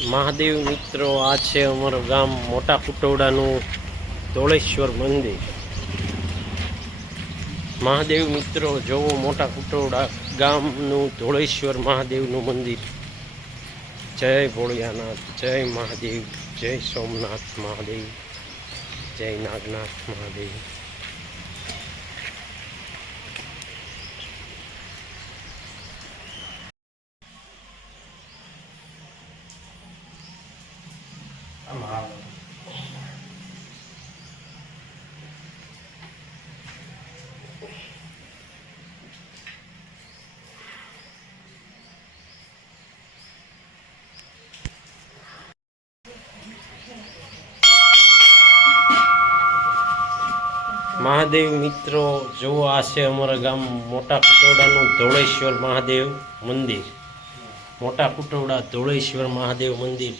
મહાદેવ મિત્રો, આ છે અમારું ગામ મોટા કુટવડાનું ધોળેશ્વર મંદિર. મહાદેવ મિત્રો, જોવો મોટા કુટવડા ગામનું ધોળેશ્વર મહાદેવનું મંદિર. જય ભોળિયાનાથ, જય મહાદેવ, જય સોમનાથ મહાદેવ, જય નાગનાથ મહાદેવ. મહાદેવ મિત્રો જો આ છે અમારા ગામ મોટા કુટવડાનું ધોળેશ્વર મહાદેવ મંદિર. મોટા કુટવડા ધોળેશ્વર મહાદેવ મંદિર.